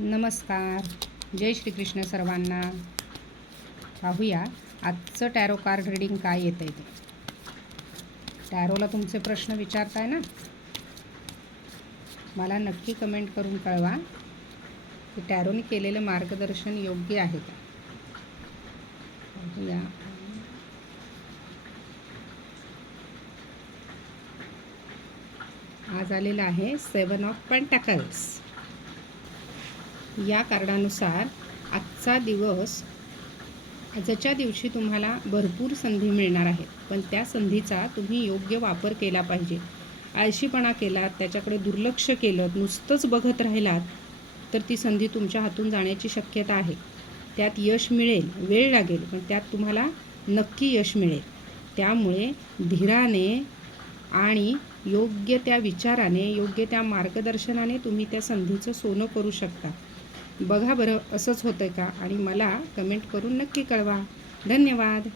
नमस्कार, जय श्रीकृष्ण सर्वांना. पाहूया आजचं टॅरो कार्ड रीडिंग काय येतं आहे ते. टॅरोला तुमचे प्रश्न विचारताय ना, मला नक्की कमेंट करून कळवा की टॅरोने केलेलं मार्गदर्शन योग्य आहे का. पाहूया. आज आलेलं आहे 7 ऑफ पेंटॅकल्स. या कार्डानुसार आजचा दिवस, आजच्या दिवशी तुम्हाला भरपूर संधी मिळणार आहेत, पण त्या संधीचा तुम्ही योग्य वापर केला पाहिजे. आळशीपणा केलात, त्याच्याकडे दुर्लक्ष केलं, नुसतंच बघत राहिलात तर ती संधी तुमच्या हातून जाण्याची शक्यता आहे. त्यात यश मिळेल, वेळ लागेल, पण त्यात तुम्हाला नक्की यश मिळेल. त्यामुळे धीराने आणि योग्य त्या विचाराने, योग्य त्या मार्गदर्शनाने तुम्ही त्या संधीचं सोनं करू शकता. बघा बरं, असंच होतं का? आणि मला कमेंट करून नक्की कळवा. धन्यवाद.